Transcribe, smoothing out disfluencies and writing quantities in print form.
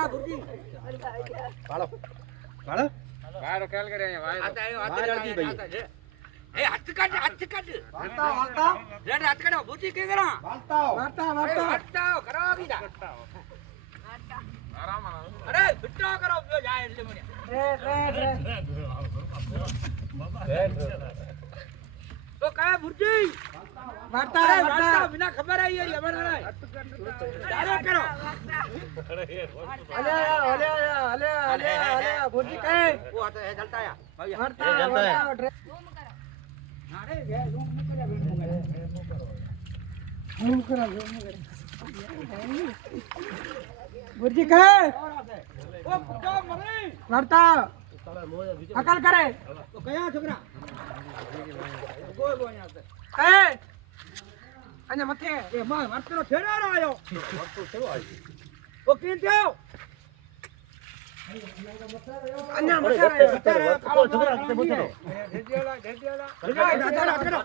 જા ભુરજી પાડો પાડો વાયરો ખેલ કરે અહીંયા આતા આવ્યો વાયર અડધી ભાઈ. આતા છે એ હાથ કાઢ વાળતા વાળતા રેડ હાથ કાઢો ભુરજી કે કરા વાળતા વાળતા કરો બીજા આરામ આરામ અરે ફિટો કરો જો જાય એટલે મને તો કાય ભુરજી વાળતા વિના ખબર આવી યાર મને ડાયરો કરો અલે ભુરજી કહે ઓ આ તો એ જલતા આયા ભાઈ વાળતા ના રે વે રૂમ ભુરજી કહે ઓ ફુટો મરી વાળતા અકલ કરે તો કયા છોકરા કોઈ કોઈ અહીંયા કહે અને મથે એ માં વર્તનો ફેરારો આયો ઓ કિન થયો અન્ય મથે કાળો છોકરા તે બોતરો ઢેડિયાલા